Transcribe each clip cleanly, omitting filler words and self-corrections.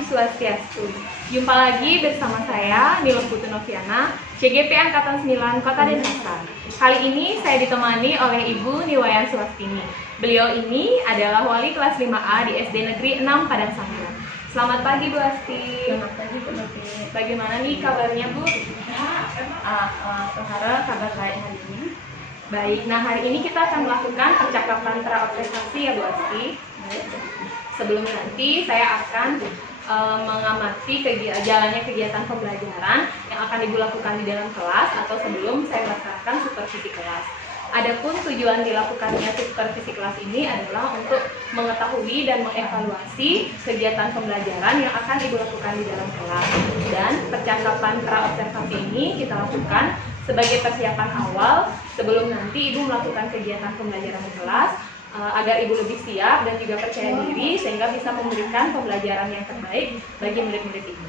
Om Swastiastu. Jumpa lagi bersama saya, Nilo Putu Noviana, CGP Angkatan 9 Kota Denpasar. Kali ini saya ditemani oleh Ibu Niwayan Swastini. Beliau ini adalah wali kelas 5A di SD Negeri 6 Padang Sanggar. Selamat pagi Bu Asti. Selamat pagi Bu Novi. Bagaimana nih kabarnya Bu? Terharap kabar baik hari ini. Baik, nah hari ini kita akan melakukan percakapan praobservasi ya Bu Asti. Sebelum nanti saya akan mengamati jalannya kegiatan pembelajaran yang akan Ibu lakukan di dalam kelas atau sebelum saya melaksanakan supervisi kelas. Adapun tujuan dilakukannya supervisi kelas ini adalah untuk mengetahui dan mengevaluasi kegiatan pembelajaran yang akan Ibu lakukan di dalam kelas. Dan percakapan praobservasi ini kita lakukan sebagai persiapan awal sebelum nanti Ibu melakukan kegiatan pembelajaran di kelas, agar Ibu lebih siap dan juga percaya diri sehingga bisa memberikan pembelajaran yang terbaik bagi murid-murid Ibu.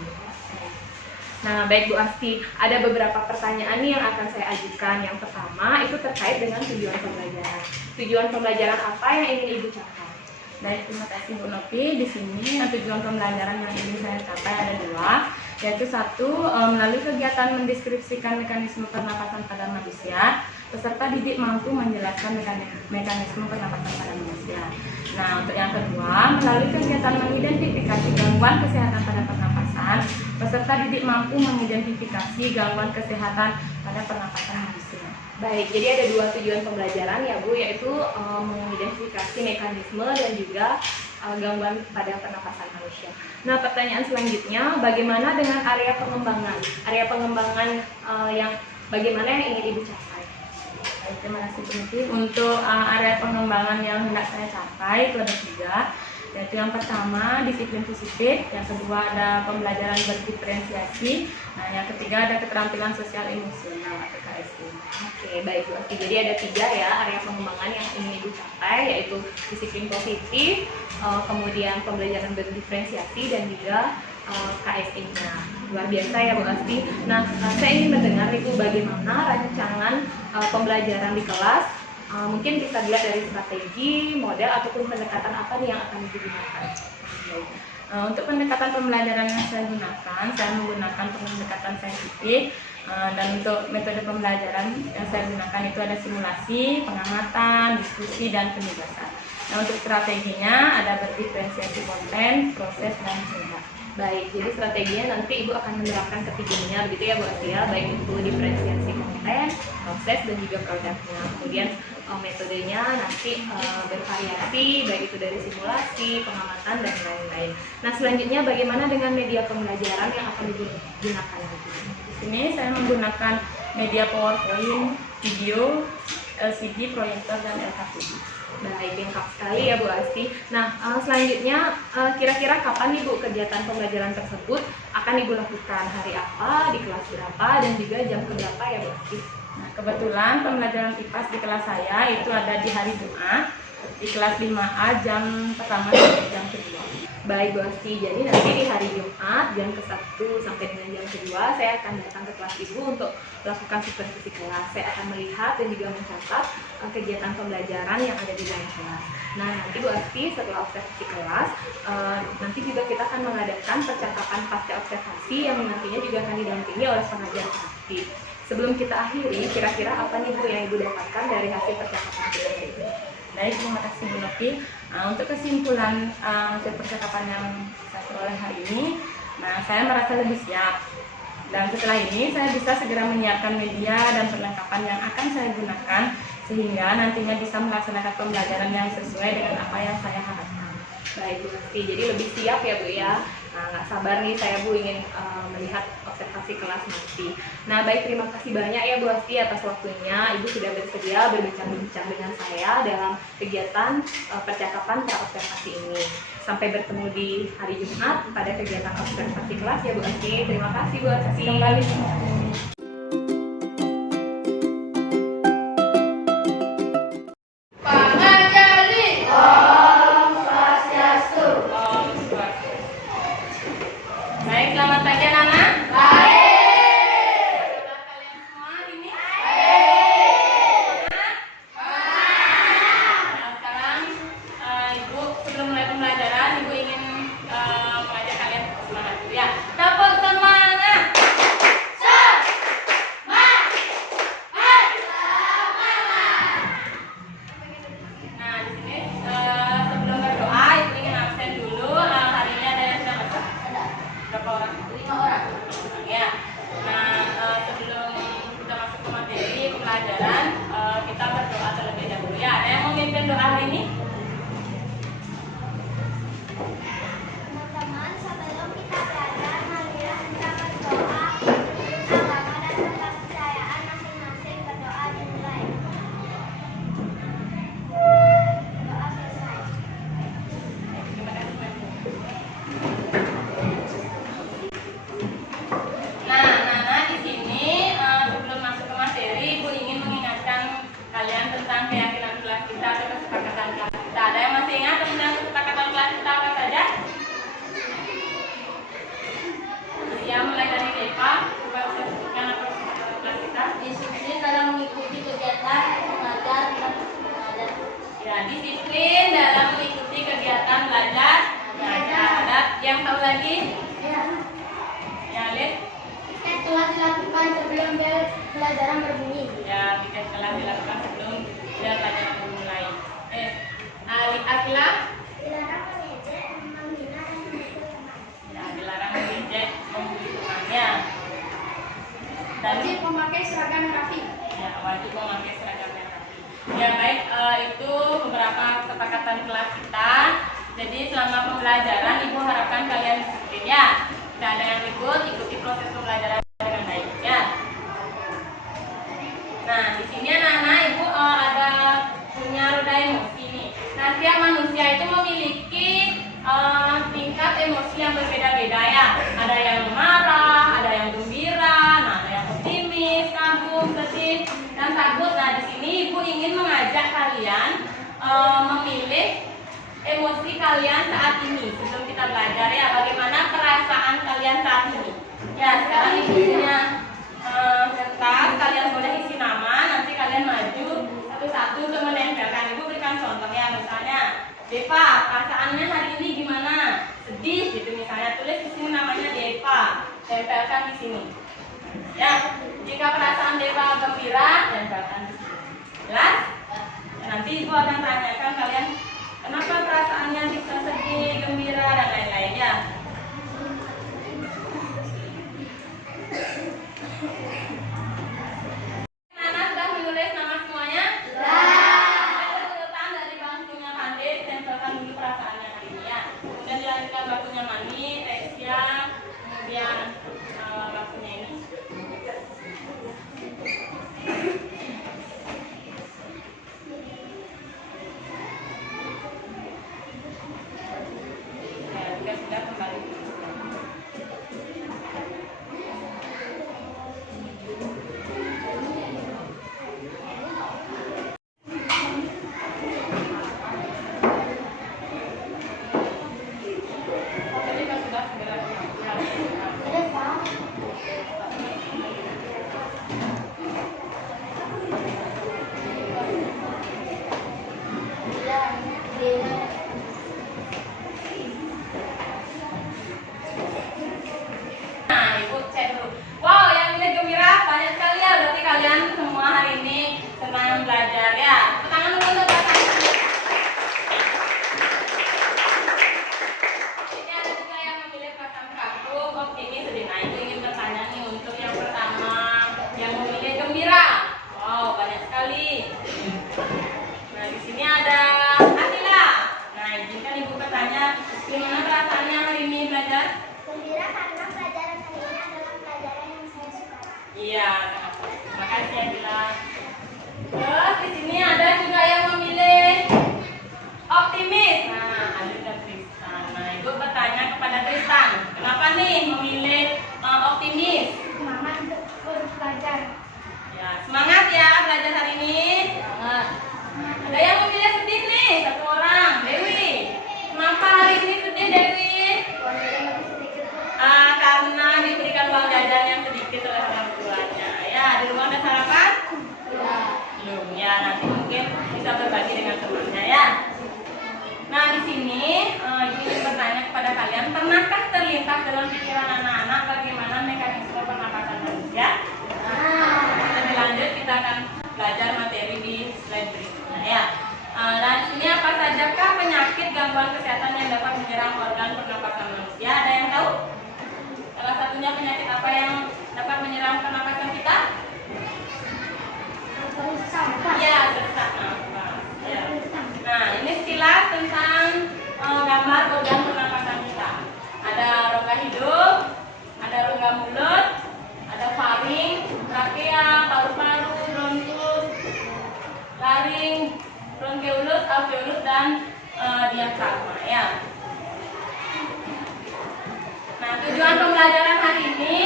Nah, baik Bu Asti, ada beberapa pertanyaan nih yang akan saya ajukan. Yang pertama itu terkait dengan tujuan pembelajaran. Tujuan pembelajaran apa yang ingin Ibu capai? Baik, terima kasih Bu Novi. Di sini tujuan pembelajaran yang ingin saya capai ada dua, yaitu satu, melalui kegiatan mendeskripsikan mekanisme pernapasan pada manusia, peserta didik mampu menjelaskan mekanisme pernapasan pada manusia. Nah, untuk yang kedua, melalui kegiatan mengidentifikasi gangguan kesehatan pada pernapasan, peserta didik mampu mengidentifikasi gangguan kesehatan pada pernapasan manusia. Baik, jadi ada dua tujuan pembelajaran ya Bu, yaitu mengidentifikasi mekanisme dan juga gangguan pada pernapasan manusia. Nah, pertanyaan selanjutnya, bagaimana dengan area pengembangan? Area pengembangan yang bagaimana yang ingin Ibu capai? Baik, terima kasih Bu Novi. Untuk area pengembangan yang hendak saya capai itu ada tiga, yaitu yang pertama disiplin fisik, yang kedua ada pembelajaran berdiferensiasi, nah yang ketiga ada keterampilan sosial emosional atau KSE. Oke, baik Bu Asti. Jadi ada tiga ya area pengembangan yang ingin Ibu capai, yaitu disiplin positif, kemudian pembelajaran berdiferensiasi dan juga KSE-nya. Luar biasa ya Bu Asti. Nah, saya ingin mendengar Ibu bagaimana rancangan pembelajaran di kelas. Mungkin bisa dilihat dari strategi, model, ataupun pendekatan apa nih yang akan digunakan. Untuk pendekatan pembelajaran yang saya gunakan, saya menggunakan pendekatan saintifik. Dan untuk metode pembelajaran yang saya gunakan itu ada simulasi, pengamatan, diskusi, dan penugasan. Nah, untuk strateginya ada berdiferensiasi konten, proses, dan produk. Baik, jadi strateginya nanti Ibu akan menerapkan ketiganya, begitu ya Bu Asia, baik itu diferensiasi konten, proses, dan juga produknya. Kemudian metodenya nanti bervariasi, baik itu dari simulasi, pengamatan, dan lain-lain. Nah, selanjutnya bagaimana dengan media pembelajaran yang akan digunakan? Di sini saya menggunakan media PowerPoint, video, LCD, proyektor, dan LKPD. Baik, lengkap sekali ya Bu Asti. Nah, selanjutnya kira-kira kapan nih Bu kegiatan pembelajaran tersebut akan Ibu lakukan? Hari apa, di kelas berapa, dan juga jam berapa ya Bu Asti? Nah, kebetulan pembelajaran IPAS di kelas saya itu ada di hari Jumat, di kelas 5A jam pertama sampai jam kedua. Baik Bu Asti, jadi nanti di hari Jumat jam ke-1 sampai dengan jam kedua saya akan datang ke kelas Ibu untuk melakukan supervisi kelas. Saya akan melihat dan juga mencatat kegiatan pembelajaran yang ada di dalam kelas. Nah, nanti Bu Asti setelah observasi kelas, nanti juga kita akan mengadakan percakapan pasca observasi yang nantinya juga akan didampingi oleh pengajar praktik. Sebelum kita akhiri, kira-kira apa nih Bu yang Ibu dapatkan dari hasil percakapan kita ini? Baik, terima kasih Bu Novi. Untuk kesimpulan hasil percakapan yang saya peroleh hari ini, nah saya merasa lebih siap. Dan setelah ini saya bisa segera menyiapkan media dan perlengkapan yang akan saya gunakan sehingga nantinya bisa melaksanakan pembelajaran yang sesuai dengan apa yang saya harapkan. Baik Bu Asti, jadi lebih siap ya Bu ya. Nah, nggak sabar nih saya Bu ingin melihat observasi kelas nanti. Nah, baik, terima kasih banyak ya Bu Asti atas waktunya. Ibu sudah bersedia berbincang-bincang dengan saya dalam kegiatan percakapan praobservasi ini. Sampai bertemu di hari Jumat pada kegiatan observasi kelas ya Bu Asti. Terima kasih Bu Asti. Kembali. Baik, selamat pagi anak-anak. Ya, Lid. Telah dilakukan sebelum bel pelajaran berbunyi. Ya, tiket telah dilakukan sebelum bel pelajaran dimulai. Akila. Dilarang mengejek, menghina, dan memukul teman. Ya, dilarang mengejek, membuli temannya. Dan Wajib memakai seragam yang rapi. ya, wajib memakai seragam yang rapi. Ya, baik, itu beberapa kesepakatan kelas kita. Jadi selama pembelajaran Ibu harapkan kalian disiplin ya. Tidak ada yang ribut, ikuti proses pembelajaran dengan baik ya. Nah, di sini anak-anak Ibu ada punya roda emosi nih. Nah, setiap manusia itu memiliki tingkat emosi yang berbeda-beda ya. Ada yang marah, ada yang gembira, nah, ada yang optimis, kagum, sedih, dan takut. Nah, di sini Ibu ingin mengajak kalian memilih emosi kalian saat ini sebelum kita belajar ya. Bagaimana perasaan kalian saat ini? Ya, sekarang Ibu punya kertas, kalian boleh isi nama, nanti kalian maju satu-satu untuk menempelkan. Ibu berikan contoh ya, misalnya Deva, perasaannya hari ini gimana? Sedih gitu misalnya, tulis di sini namanya Deva, tempelkan di sini. Ya, jika perasaan Deva gembira, tempelkan di sini. Jelas? Nanti Ibu akan tanyakan kalian kenapa perasaannya bisa sedih, gembira, dan lain-lain ya. Nana sudah menulis nama semuanya? Urutan dari bangkunya Pandai, ditempelkan dulu perasaannya hari ini ya. Kemudian dilanjutkan bangkunya Mani, Tesya, kemudian bangkunya ini. Ya, jika sudah kembali. Jika sudah segera kembali. Nah, Ibu cek dulu. Wow, yang ini gembira banyak sekali ya. Berarti kalian semua hari ini senang belajar ya. Tepuk tangan dulu untuk kalian. Ini ada juga yang memilih perasaan kagum, optimis, sedih. Nah, itu ingin bertanya nih untuk yang pertama yang memilih gembira. Wow, banyak sekali. Nah, di sini ada Atila. Nah, izinkan Ibu bertanya, gimana perasaannya hari ini belajar? Gembira karena pelajaran hari ini adalah pelajaran yang saya suka. Iya, terima kasih Atila. Terus di sini ada juga yang memilih optimis. Nah, ada juga Tristan. Nah, Ibu bertanya kepada Tristan, kenapa nih memilih optimis? Semangat untuk belajar. Ya, semangat ya belajar hari ini. Semangat. Ada yang memilih sedih nih, satu orang, Dewi. Kenapa hari ini sedih, Dewi? Karena diberikan uang jajan yang sedikit oleh orang tuanya. Ya, di rumah ada sarapan? Belum. Ya, nanti mungkin bisa berbagi dengan temannya ya. Nah, di sini Ibu ingin bertanya kepada kalian, pernahkah terlintas dalam pikiran anak-anak bagaimana mekanisme pernapasan manusia? Lebih lanjut kita akan belajar materi di slide berikutnya ya. Nah, di sini apa sajakah penyakit gangguan kesehatan yang dapat menyerang organ pernapasan manusia? Ada yang tahu? Salah satunya penyakit apa yang dapat menyerang pernapasan kita? Ya, sesak nafas. Ya. Nah, ini sekilas tentang gambar organ pernapasan kita. Ada rongga hidung, ada rongga mulut, ada faring, trakea, paru-paru, bronkus, laring, bronkeolus, alveolus, dan diafragma ya. Nah, tujuan pembelajaran hari ini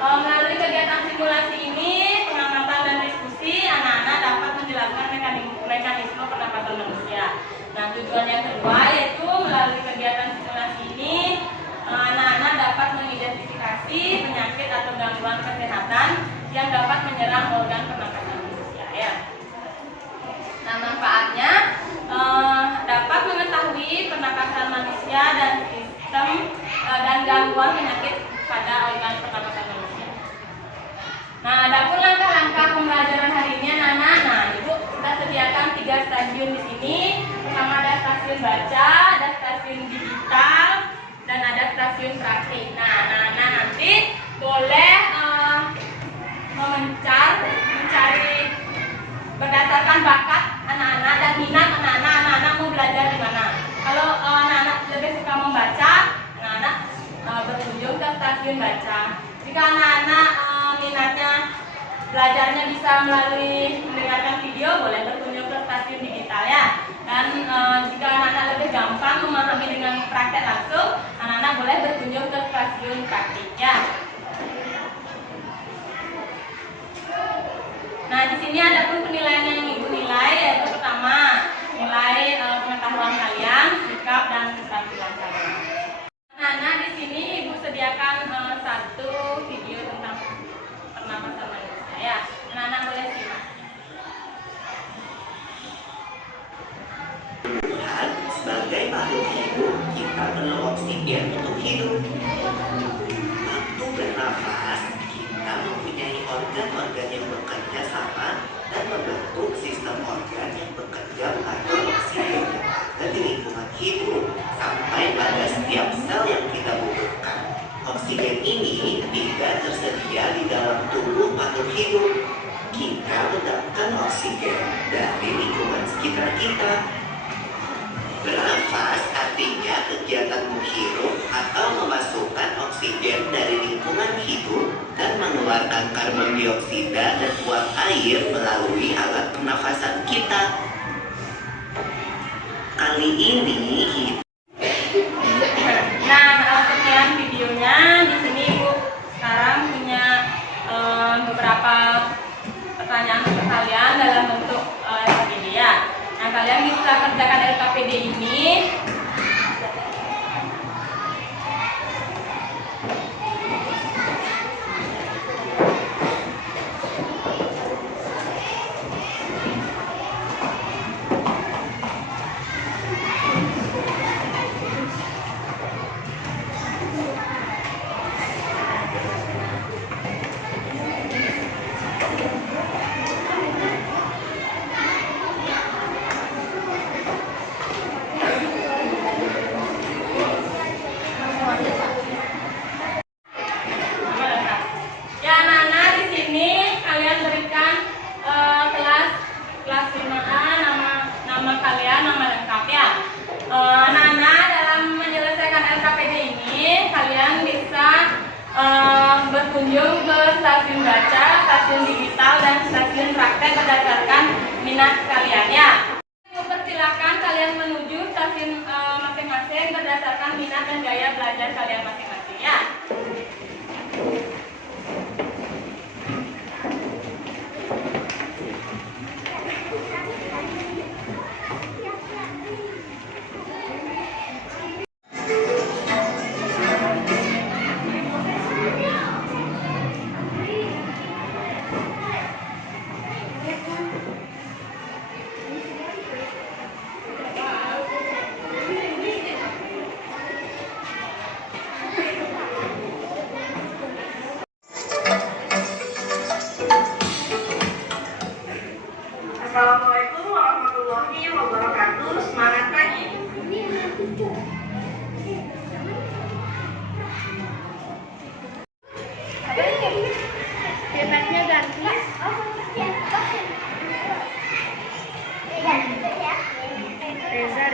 melalui kegiatan simulasi ini, pengamatan dan diskusi, anak-anak dapat menjelaskan mekanisme pernapasan manusia. Nah, tujuan yang kedua yaitu melalui kegiatan simulasi ini, anak-anak dapat mengidentifikasi penyakit atau gangguan kesehatan yang dapat menyerang organ pernapasan manusia ya. Nah, manfaatnya dapat mengetahui pernapasan manusia dan sistem dan gangguan gangguan penyakit pada organ pernapasan manusia. Nah, adapun langkah-langkah pembelajaran hari ini anak-anak. Nah, Ibu kita sediakan 3 stasiun di sini. Pertama ada stasiun baca, ada stasiun digital, dan ada stasiun praktik. Nah, anak-anak nanti boleh mencari berdasarkan bakat anak-anak dan minat anak-anak mau belajar di mana. Kalau anak-anak lebih suka membaca, anak-anak berkunjung ke stasiun baca. Jika anak-anak minatnya belajarnya bisa melalui mendengarkan video, boleh berkunjung ke stasiun digital ya. Dan jika anak-anak lebih gampang memahami dengan praktek langsung, anak-anak boleh berkunjung ke stasiun praktik ya. Nah, di sini ada pun penilaian yang Ibu nilai, yaitu pertama, nilai pengetahuan kalian, sikap dan keterampilan kalian. Nah, di sini Ibu sediakan satu video tentang pernapasan manusia ya. Anak-anak boleh simak. Sebagai makhluk hidup, kita perlu oksigen untuk hidup. Waktu bernafas, kita mempunyai organ-organ yang bekerja sama dan membentuk sistem organ yang bekerja mengatur oksigen dan di lingkungan hidup sampai pada setiap sel yang kita butuhkan. Oksigen ini tidak tersedia di dalam tubuh makhluk hidup. Kita mendapatkan oksigen dari lingkungan sekitar kita. Bernafas artinya kegiatan menghirup atau memasukkan oksigen dari lingkungan hidup dan mengeluarkan karbon dioksida dan uap air melalui alat pernafasan kita. Kali ini Nah, sekian videonya. Di sini Ibu sekarang punya beberapa pertanyaan untuk kalian dalam bentuk LKPD ya. Nah, kalian bisa kerjakan LKPD ini ya. Anak-anak, di sini kalian berikan kelas 5A nama kalian, nama lengkap ya. Anak-anak, dalam menyelesaikan LKPD ini kalian bisa berkunjung ke stasiun baca, stasiun digital, dan stasiun praktek berdasarkan minat kalian ya. Persilakan kalian menuju stasiun masing-masing berdasarkan minat dan gaya belajar kalian masing-masing ya. Assalamualaikum warahmatullahi wabarakatuh. Semangat pagi. Debatnya ganti. Reza.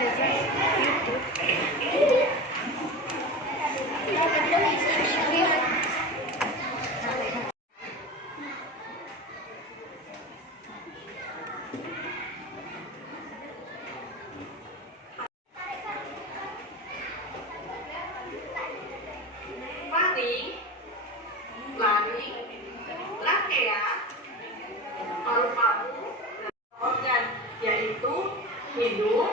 lari, lakea, paru-paru, organ yaitu hidung,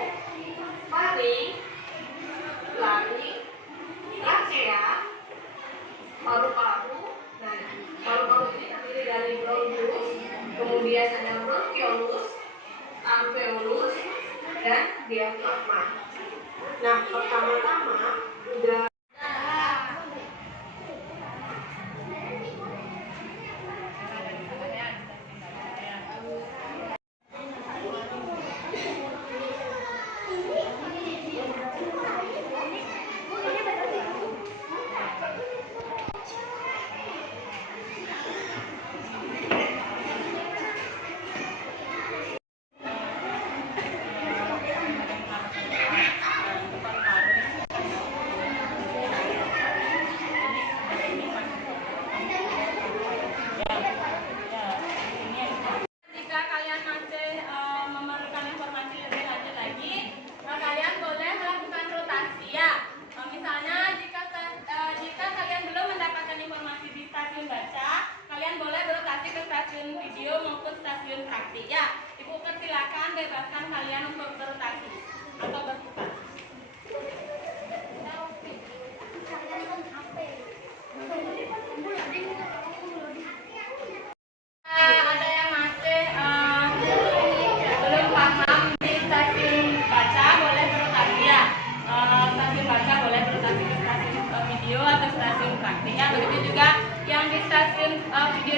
paling, lari, lakea, paru-paru. Nah, paru-paru ini terdiri dari bronchus, kemudian ada bronchiolus, alveolus, dan diafragma. Nah, pertama-tama udah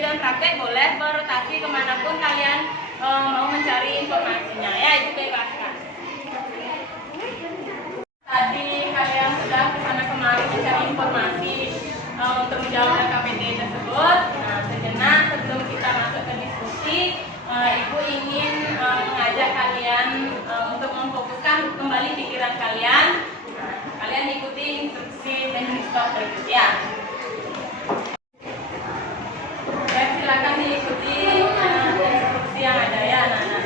tujuan praktek boleh berotasi kemanapun kalian mau mencari informasinya, ya itu bebaskan. Tadi kalian sudah kesana kemari mencari informasi untuk menjawab LKPD tersebut. Nah, sejenak sebelum kita masuk ke diskusi, Ibu ingin mengajak kalian untuk memfokuskan kembali pikiran kalian. Nah, kalian ikuti instruksi teknik stop berikut ya. Silakan diikuti instruksi yang ada ya anak-anak.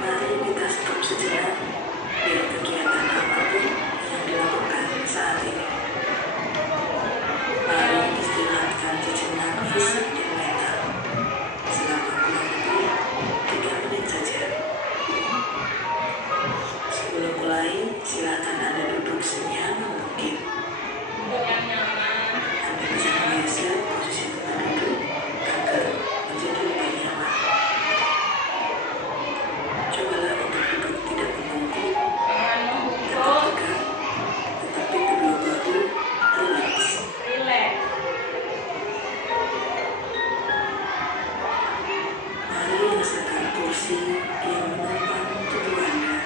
Mari kita stop sejenak dari kegiatan apapun yang dilakukan saat ini. Mari istirahatkan sejenak fisik dan mental selama kurang lebih 3 menit saja. Sebelum mulai, silakan Anda duduk senyaman mungkin. Duduk yang nyaman. Anda bisa menggeser posisi tempat duduk agar menjadi lebih nyaman. Cobalah untuk duduk tidak membungkuk Jangan membungkuk, tegak, tetapi kedua bahu rileks. rileks. Mari rasakan kursi yang menopang tubuh Anda.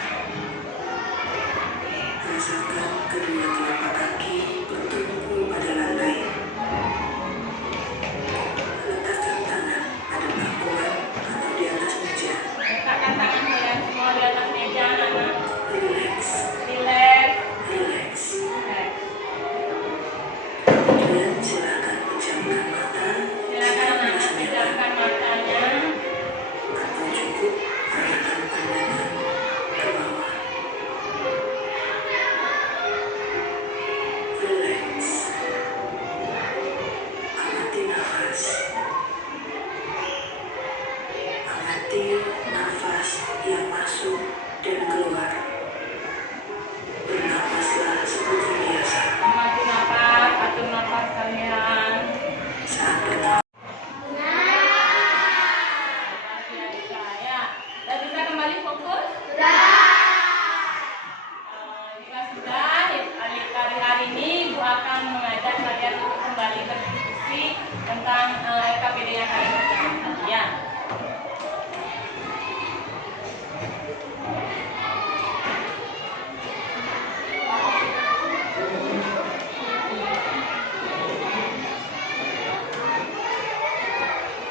Rasakan kedua telapak kaki bertumpu pada lantai. Letakkan tangan pada pangkuan atau di atas meja. Letakkan tangan kalian semua di atas meja anak-anak. Rileks, Rileks. rileks. Rileks. Kemudian silakan pejamkan mata Silakan anak-anak pejamkan matanya. atau cukup arahkan pandangan ke bawah. Rileks. Amati nafas. Amati nafas yang masuk dan keluar. Bernafaslah seperti biasa. Amati nafas, atur nafas kalian. Saat bernafas, Biasa ya. Sudah bisa kembali fokus? Jika sudah, hari ini Ibu akan mengajak kalian untuk kembali berdiskusi tentang LKPD yang kalian kerjakan tadi ya.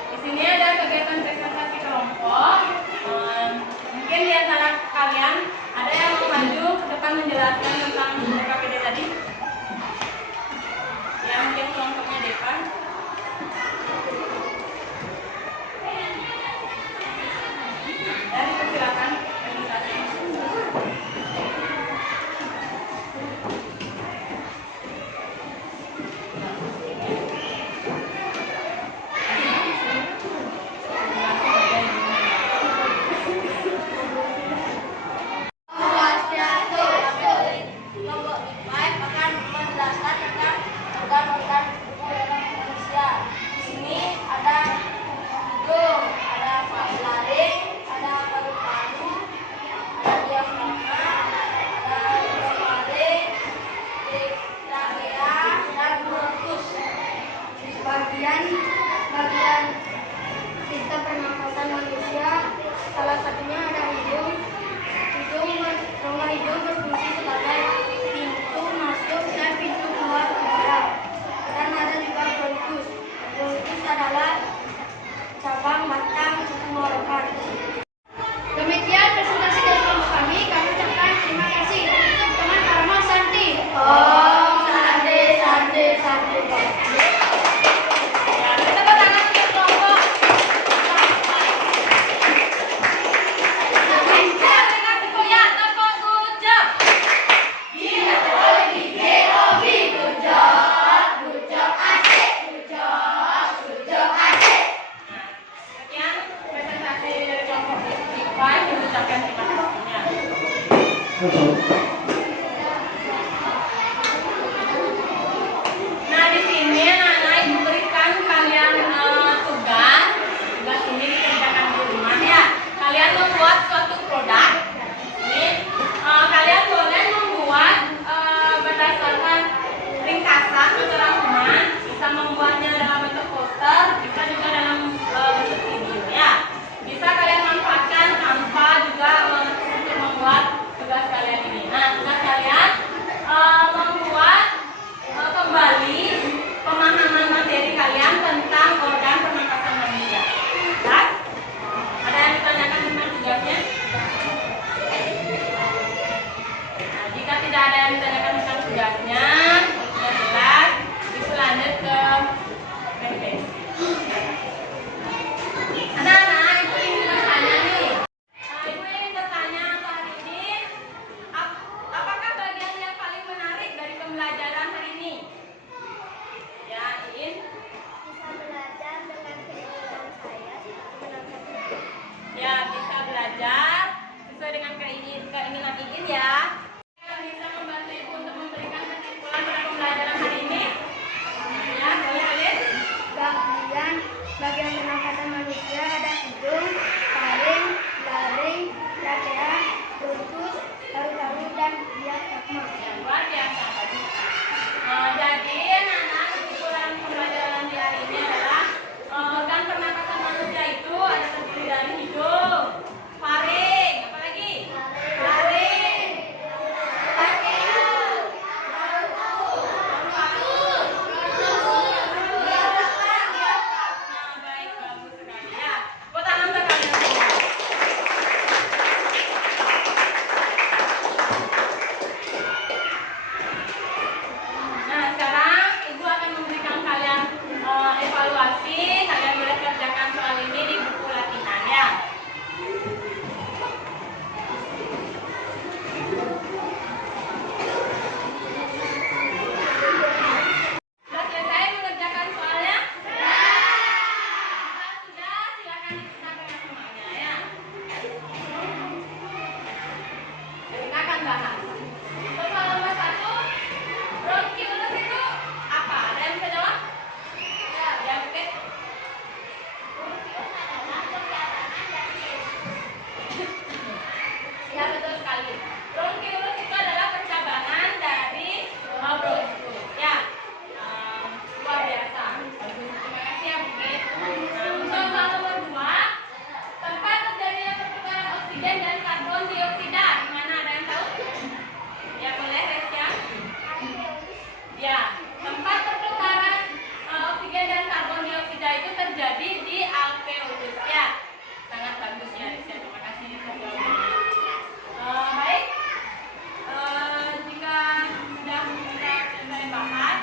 Di sini ada kegiatan presentasi kelompok. Mungkin di antara kalian ada yang mau maju ke depan menjelaskan tentang LKPD tadi? Ya, mungkin kelompoknya depan. Dan dipersilakan presentasi. Kelompok B5 akan menjelaskan tentang organ-organ tubuh dalam manusia. Di sini ada hidung, ada laring, ada paru-paru, ada diafragma, ada bronkofaring, trachea, dan bronkus. Bagian sistem pernafasan manusia, salah satunya ada hidung. Rongga hidung berfungsi sebagai pintu masuk dan pintu keluar udara. Dan ada juga bronkus. Bronkus adalah cabang batang tenggorokan. Demikian presentasi dari kelompok kami. Kami ucapkan terima kasih untuk teman Karma Santi. Om Santi, Santi, Santi. Ya, tepuk tangan untuk kelompok. Sekian presentasi dari kelompok B5, yang ucapkan terima kasihnya. Nah, di sini anak-anak Ibu berikan kalian tugas ini dikerjakan di rumah ya. Kalian membuat suatu produk. Ini kalian boleh membuat berdasarkan ringkasan atau rangkuman, bisa membuatnya ini? Ya, Iin. Bisa belajar dengan keinginan saya seperti menangkap ikan. Ya, bisa belajar sesuai dengan keinginan Iin ya. Yang bisa membantu Ibu untuk memberikan kesimpulan pada pembelajaran hari ini? Ya, boleh Alin. Bagian pernafasan manusia ada hidung, taring, laring, trachea, bronkus, paru-paru, dan diafragma. Ya, luar biasa. Jadi, anak-anak, kesimpulan pembelajaran di hari ini adalah organ pernapasan manusia itu ada terdiri dari hidung, faring, apa lagi? Faring, trachea, baik, bagus sekali ya. Tepuk tangan untuk kalian semua. Nah, sekarang Ibu akan memberikan kalian evaluasi. Kalian boleh kerjakan soal ini di buku latihannya. Sudah selesai mengerjakan soalnya? Kalau sudah, silakan dikerjakan semuanya ya. Kita akan bahas. Untuk soal nomor 1, bronkiolus itu apa? Ada yang bisa jawab? Ya, oke. Ya, betul sekali. Bronkiolus itu adalah percabangan dari bronkus. Ya, luar biasa. Terima kasih ya, Bukit. Nah, untuk soal nomor 2, tempat terjadinya pertukaran oksigen dan karbon dioksida. Di mana, ada yang tahu? Ya, boleh, Resya. Ya, tempat pertukaran oksigen dan karbon dioksida itu terjadi di alveolus ya. Sangat bagus ya, Resya. Terima kasih untuk jawabannya. Baik, jika sudah kita selesai bahas,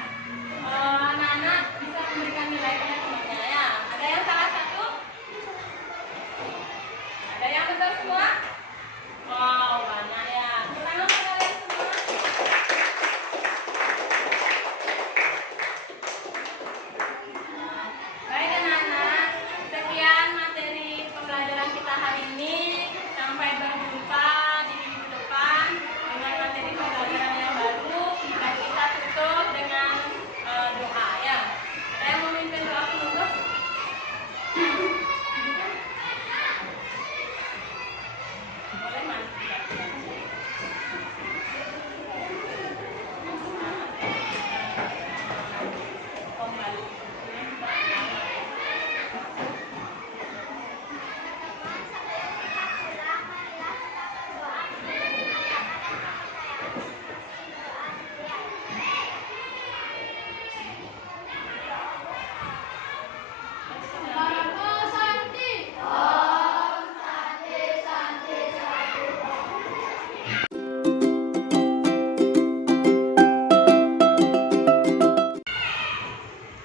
anak-anak bisa memberikan nilai pada temannya ya. Ada yang salah satu? Ada yang betul semua? Wow, banyak ya. Tepuk tangan untuk kalian semua. Baik anak-anak, sekian materi pembelajaran kita hari ini. Sampai berjumpa di minggu depan dengan materi pembelajaran yang baru. Dan kita tutup dengan doa ya. Ada yang memimpin doa penutup? Boleh Mas?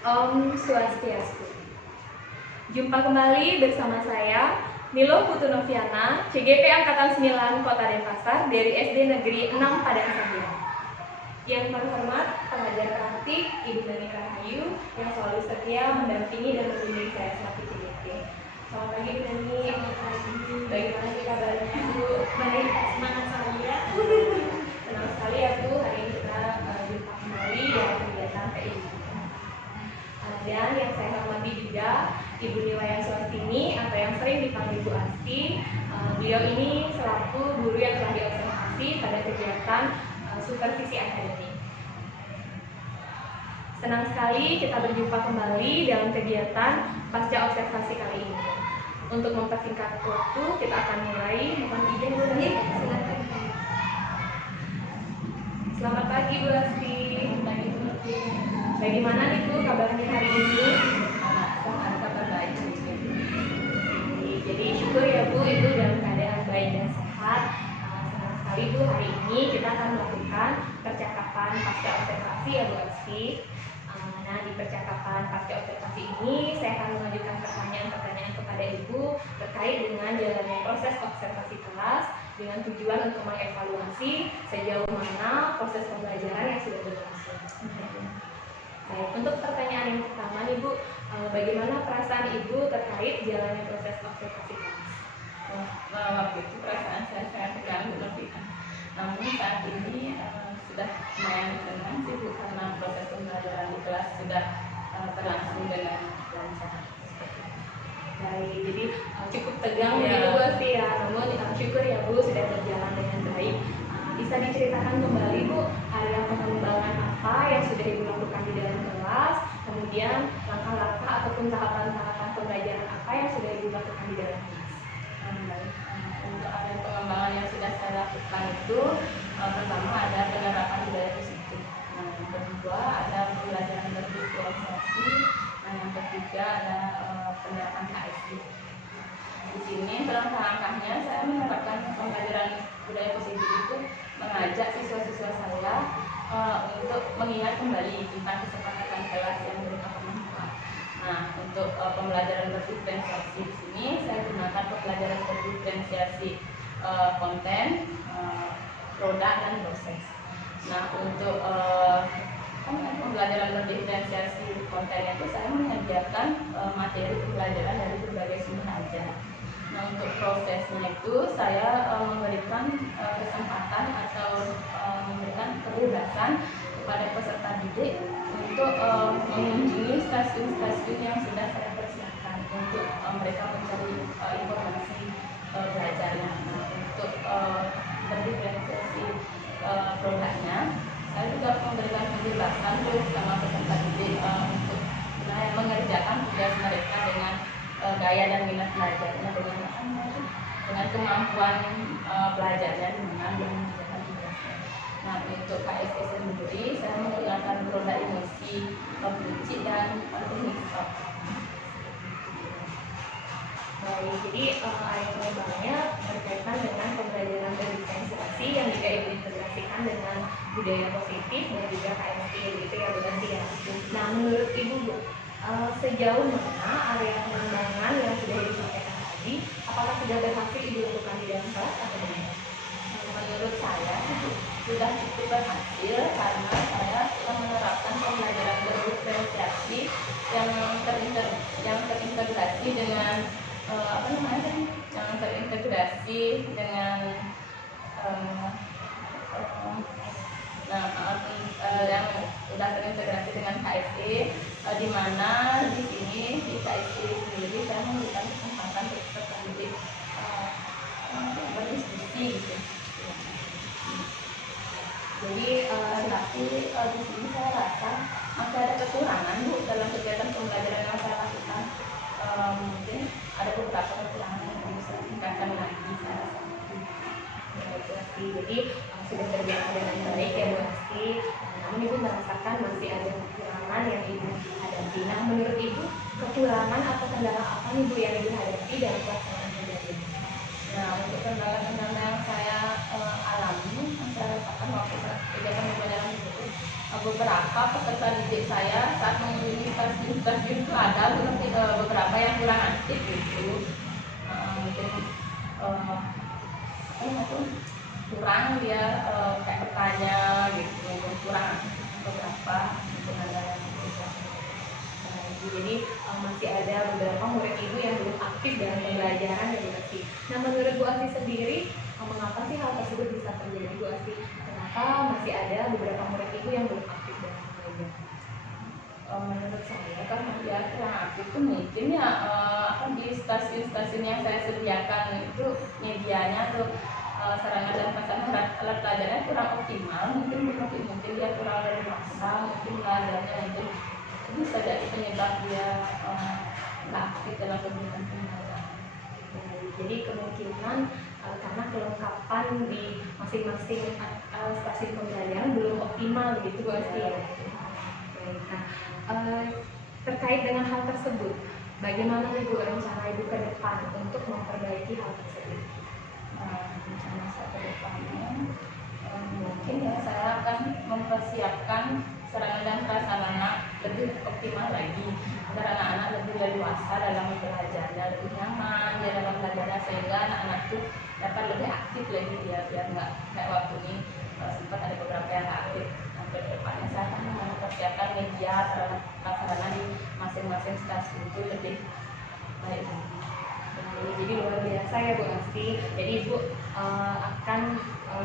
Om Swastiastu. Jumpa kembali bersama saya, Nilo Putu Noviana, CGP Angkatan 9 Kota Denpasar dari SD Negeri 6 Padang Sambian. Yang terhormat, pengajar praktik Ibu Nani Rahayu yang selalu setia mendampingi dan membimbing saya selaku CGP. Selamat pagi Bu Nani. Selamat pagi. Bagaimana sih kabarnya Bu? Baik, semangat sekali ya. Senang sekali ya Bu, hari ini kita jumpa kembali dalam kegiatan PIB. Dan yang saya hormati juga Ibu Niwayan Swastini atau yang sering dipanggil Bu Asti. Beliau ini selaku guru yang telah diobservasi pada kegiatan supervisi akademik. Senang sekali kita berjumpa kembali dalam kegiatan pasca observasi kali ini. Untuk mempersingkat waktu, kita akan mulai. Mohon izin Bu Nani, silakan. Selamat pagi Bu Asti. Bagaimana nih Bu kabarnya hari ini? Kabar baik. Jadi syukur ya Bu, Ibu dalam keadaan baik dan sehat. Senang sekali Bu, hari ini kita akan melakukan percakapan pasca observasi ya Bu Asti. Nah, di percakapan pasca observasi ini saya akan mengajukan pertanyaan-pertanyaan kepada Ibu terkait dengan jalannya proses observasi kelas dengan tujuan untuk mengevaluasi sejauh mana proses pembelajaran yang sudah berlangsung. Baik, untuk pertanyaan yang pertama nih Bu, bagaimana perasaan Ibu terkait jalannya proses observasi kelas? Waktu itu perasaan saya sangat terganggu lebih. Namun saat ini sudah lumayan senang sih Bu, karena proses pembelajaran di kelas sudah berlangsung dengan lancar. Baik, jadi cukup tegang Iya. begitu Bu Asti ya, namun syukur ya Bu sudah berjalan dengan baik. Bisa diceritakan kembali Bu, ada pengembangan apa yang sudah Ibu lakukan di dalam kelas, kemudian langkah-langkah ataupun tahapan-tahapan pembelajaran apa yang sudah Ibu lakukan di dalam kelas? Baik. Untuk ada pengembangan yang sudah saya lakukan itu, pertama ada penerapan budaya positif. Yang kedua ada pembelajaran bervisualisasi. Yang ketiga ada penerapan KSD. Di sini langkah-langkahnya saya menerapkan pembelajaran budaya positif itu mengajak siswa-siswa saya untuk mengingat kembali tentang kesepakatan kelas yang mereka pernah buat. Nah, untuk pembelajaran berdiferensiasi di sini saya gunakan pembelajaran berdiferensiasi konten, produk dan proses. Nah, untuk pembelajaran berdiferensiasi kontennya itu saya menyediakan materi pembelajaran dari berbagai sumber ajar. Nah, untuk prosesnya itu saya memberikan kesempatan atau memberikan kebebasan kepada peserta didik untuk mengunjungi stasiun-stasiun yang sudah saya persiapkan untuk mereka mencari informasi belajarnya. Nah, untuk berdiferensiasi produknya, saya juga memberikan kebebasan sama peserta didik untuk mengerjakan tugas mereka dengan gaya dan minat belajarnya, dengan kemampuan belajarnya dengan mengerjakan tugasnya. Nah, untuk KSD sendiri saya menggunakan roda emosi, kunci dan teknik stop. Baik, jadi area pengembangannya berkaitan dengan pembelajaran berdiferensiasi yang juga Ibu integrasikan dengan budaya positif dan juga KSD gitu ya Bu Asti ya. Nah, menurut Ibu Bu, sejauh mana area pengembangan yang sudah Ibu sampaikan tadi, apakah sudah berhasil Ibu lakukan di dalam kelas atau tidak? Menurut saya sudah cukup berhasil karena saya sudah menerapkan pembelajaran berdiferensiasi yang terintegrasi dengan yang terintegrasi dengan yang sudah terintegrasi dengan KSD, di mana di sini di KSD sendiri saya memberikan kesempatan untuk peserta didik berdiskusi gitu. Jadi tapi di sini saya rasa masih ada kekurangan Bu dalam kegiatan pembelajaran yang saya lakukan. Mungkin ada beberapa kekurangan yang bisa ditingkatkan lagi saya rasa. Bu Asti, jadi sudah berjalan dengan baik ya Bu Asti, namun Ibu merasakan masih ada kekurangan yang Ibu hadapi. Nah, menurut Ibu kekurangan atau kendala apa nih Bu yang Ibu hadapi dalam pelaksanaan pembelajaran? Nah, untuk kendala-kendala yang saya alami, yang saya rasakan waktu kegiatan pembelajaran itu, beberapa peserta didik saya saat mengunjungi stasiun itu ada beberapa yang kurang aktif gitu. Mungkin kurang dia kayak bertanya gitu, kurang beberapa ada yang gitu. Jadi masih ada beberapa murid Ibu yang belum aktif dalam pembelajaran ya Bu Asti. Nah, menurut Bu Asti sendiri, mengapa sih hal tersebut bisa terjadi Bu Asti? Kenapa masih ada beberapa murid Ibu yang belum aktif dalam pembelajaran? Menurut saya karena dia kurang aktif itu mungkin ya di stasiun-stasiun yang saya sediakan itu medianya tuh sarana dan prasarana alat pelajarannya kurang optimal, mungkin dia kurang leluasa, mungkin belajarnya itu bisa jadi penyebab dia nggak aktif dalam kegiatan pembelajaran. Jadi kemungkinan karena kelengkapan di masing-masing stasiun pembelajaran belum optimal begitu Bu Asti. Baik, nah, terkait dengan hal tersebut, bagaimana Ibu rencana Ibu ke depan untuk memperbaiki hal tersebut? Rencana saya ke depannya mungkin ya saya akan mempersiapkan sarana dan prasarana lebih optimal lagi agar anak-anak lebih leluasa dalam belajarnya, lebih nyaman dia dalam belajarnya, sehingga anak-anak itu dapat lebih aktif lagi dia biar nggak kayak waktu ini sempat ada beberapa yang aktif. Nah, ke depannya saya akan mempersiapkan meja sarana di masing-masing stasiun itu lebih baik lagi. Jadi luar biasa ya Bu Asti. Jadi Ibu akan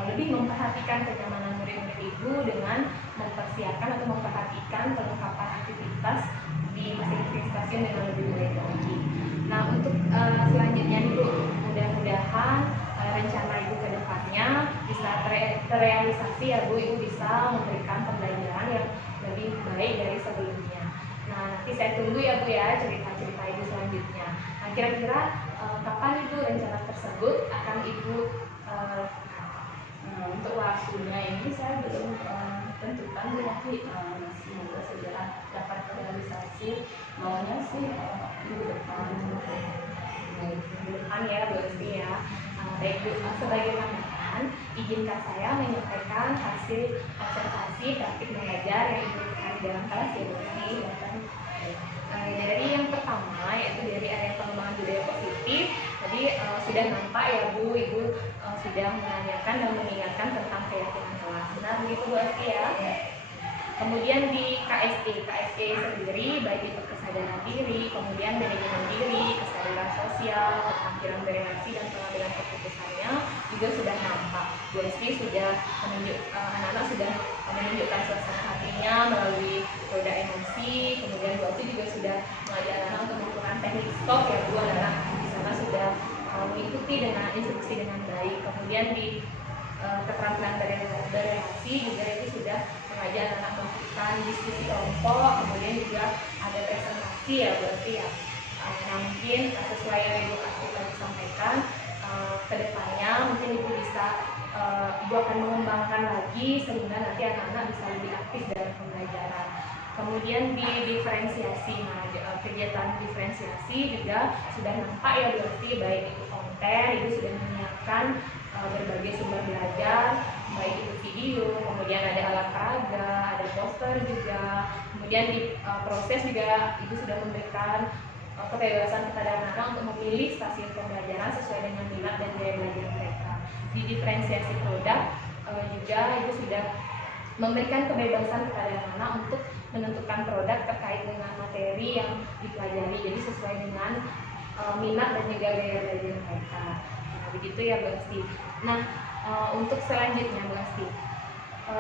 lebih memperhatikan kenyamanan murid-murid Ibu dengan mempersiapkan atau memperhatikan perlengkapan aktivitas di masing-masing stasiun dengan lebih baik lagi. Nah untuk selanjutnya nih Bu, mudah-mudahan rencana Ibu ke depannya bisa terrealisasi ya Bu. Ibu bisa memberikan pembelajaran yang lebih baik dari sebelumnya. Nah nanti saya tunggu ya Bu ya cerita-cerita Ibu selanjutnya. Nah kira-kira kapan Ibu rencana tersebut akan Ibu untuk waktunya ini saya belum tentukan, tapi semoga segera dapat terrealisasi. Maunya sih minggu depan. minggu depan ya Bu Asti ya. Baik Bu, sebagai tambahan izinkan saya menyampaikan hasil observasi praktik mengajar yang Ibu lakukan di dalam kelas ya Bu Asti. Dari yang pertama yaitu dari area pengembangan budaya positif. Tadi sudah nampak ya Bu, Ibu sudah menanyakan dan mengingatkan tentang keyakinan kelas. Benar begitu Bu Asti ya? Kemudian di KSE sendiri baik itu kesadaran diri, kemudian manajemen diri, kesadaran sosial, keterampilan berelasi dan pengambilan keputusannya juga sudah nampak. Bu Asti sudah anak-anak sudah menunjukkan suasana hatinya melalui roda emosi. Kemudian Bu Asti juga sudah mengajar anak untuk menggunakan teknik stop ya Bu, anak di sana sudah mengikuti dengan instruksi dengan baik. Kemudian di keterampilan berelasi juga itu sudah mengajar anak melakukan diskusi kelompok, kemudian juga ada presentasi ya berarti ya. Nah mungkin sesuai yang Ibu tadi sampaikan, kedepannya mungkin Ibu bisa Ibu akan mengembangkan lagi sehingga nanti anak-anak bisa lebih aktif dalam pembelajaran. Kemudian di diferensiasi, nah kegiatan diferensiasi juga sudah nampak ya berarti baik itu konten, Ibu sudah menyiapkan berbagai sumber belajar, baik itu video, kemudian ada alat peraga, ada poster juga, kemudian di proses juga Ibu sudah memberikan kebebasan kepada anak-anak untuk memilih stasiun pembelajaran sesuai dengan minat dan gaya belajar mereka. Di diferensiasi produk juga Ibu sudah memberikan kebebasan kepada anak-anak untuk menentukan produk terkait dengan materi yang dipelajari, jadi sesuai dengan minat dan juga gaya belajar mereka. Begitu ya Bu Asti. Nah untuk selanjutnya Bu Asti,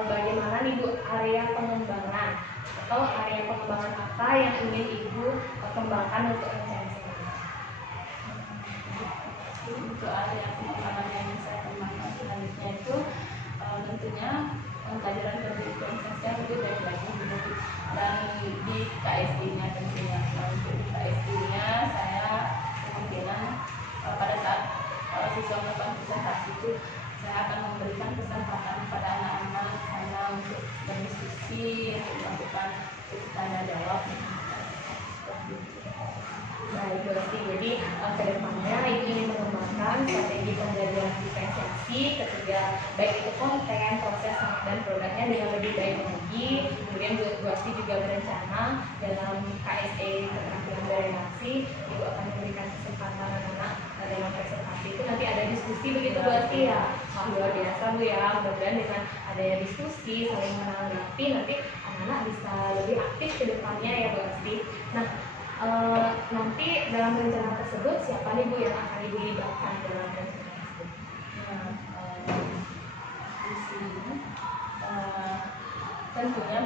bagaimana nih Bu area pengembangan atau area pengembangan apa yang ingin Ibu kembangkan untuk rencana selanjutnya? Untuk area pengembangan yang saya kembangkan selanjutnya itu tentunya pembelajaran berdiferensiasi lebih baik lagi dan di KSD-nya tentunya. Untuk di KSD-nya saya kemungkinan pada saat siswa melakukan presentasi itu saya akan memberikan kesempatan kepada anak-anak sana untuk berdiskusi, untuk melakukan tanya jawab. Baik Bu Asti, jadi kedepannya Ibu ingin mengembangkan strategi pembelajaran diferensiasi ketiga baik itu konten, proses dan produknya dengan lebih baik lagi. Kemudian Bu Asti juga berencana dalam KSE keterampilan berelasi Ibu akan memberikan kesempatan anak-anak dalam presentasi itu nanti ada diskusi begitu Bu Asti ya. Luar biasa Bu ya, mudah-mudahan dengan adanya diskusi saling menanggapi nanti anak-anak bisa lebih aktif ke depannya ya Bu Asti. Nah nanti dalam rencana tersebut siapa nih Bu yang akan Ibu libatkan dalam rencana tersebut? Di sini tentunya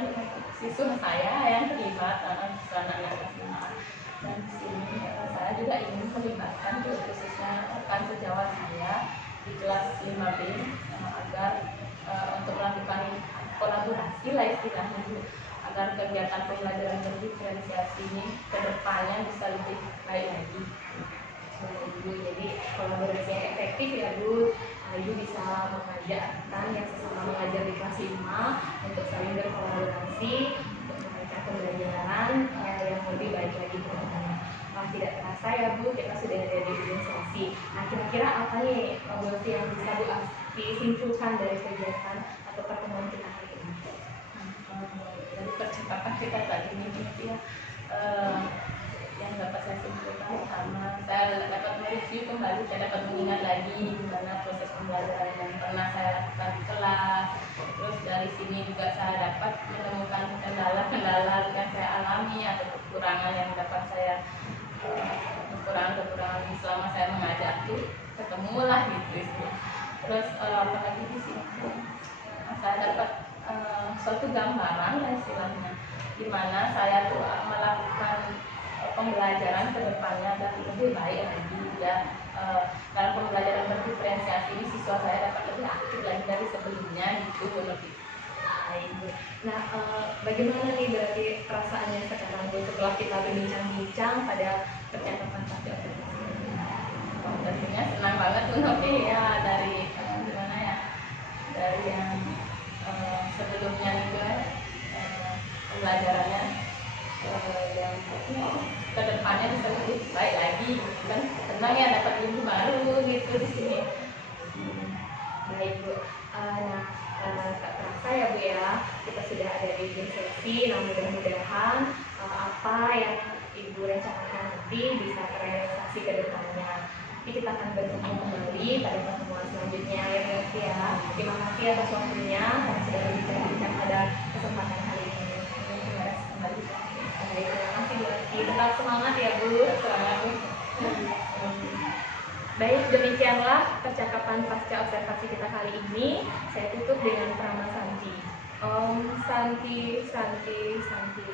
siswa saya yang terlibat anak-anak SMA, dan di sini saya juga ingin melibatkan khususnya rekan sejawat saya di kelas 5B agar untuk melakukan kolaborasi lah istilahnya Bu, agar kegiatan pembelajaran berdiferensiasi ini ke depannya bisa lebih baik lagi. Bu, jadi kolaborasi yang efektif ya Bu. Ibu bisa mengajarkan yang sesama mengajar di kelas 5 untuk saling berkolaborasi untuk memberikan pembelajaran yang lebih baik lagi ke depannya. Tidak terasa ya Bu, kita sudah ada di diferensiasi. Nah kira-kira apa nih Bu Asti yang bisa Bu Asti simpulkan dari kegiatan atau pertemuan kita hari ini? Dari percakapan kita tadi ini ya yang dapat saya simpulkan pertama, saya dapat mereview kembali, saya dapat mengingat lagi gimana proses pembelajaran yang pernah saya lakukan di kelas. Terus dari sini juga saya dapat menemukan kendala-kendala yang saya alami atau kekurangan yang dapat saya kekurangan selama saya mengajar tuh ketemulah gitu sih. Terus apalagi di sini saya dapat suatu gambaran ya istilahnya, di mana saya tuh melakukan pembelajaran ke depannya dan lebih baik lagi ya. Dalam pembelajaran berdiferensiasi ini siswa saya dapat lebih aktif lagi dari sebelumnya gitu lebih. Nah, bagaimana nih berarti perasaannya sekarang Bu setelah kita berbincang-bincang pada percakapan pasca observasi? Tentunya senang banget tuh Novi ya, dari gimana ya, dari yang sebelumnya juga pembelajarannya yang kedepannya bisa lebih baik lagi kan, senang ya dapat ilmu baru gitu di sini. Baik Bu, tak terasa ya Bu ya, kita sudah ada di ujung sesi. Nah, mudah-mudahan apa yang Ibu rencanakan nanti bisa terrealisasi ke depannya. Nanti kita akan bertemu kembali pada pertemuan selanjutnya ya Bu ya. Terima kasih atas waktunya karena sudah berbincang pada kesempatan kali ini. Terima kasih kembali. Baik, terima kasih Bu Asti. Tetap semangat ya Bu. Semangat Bu. Baik, demikianlah percakapan pasca observasi kita kali ini. Saya tutup dengan Prama Santi. Om Santi, Santi, Santi.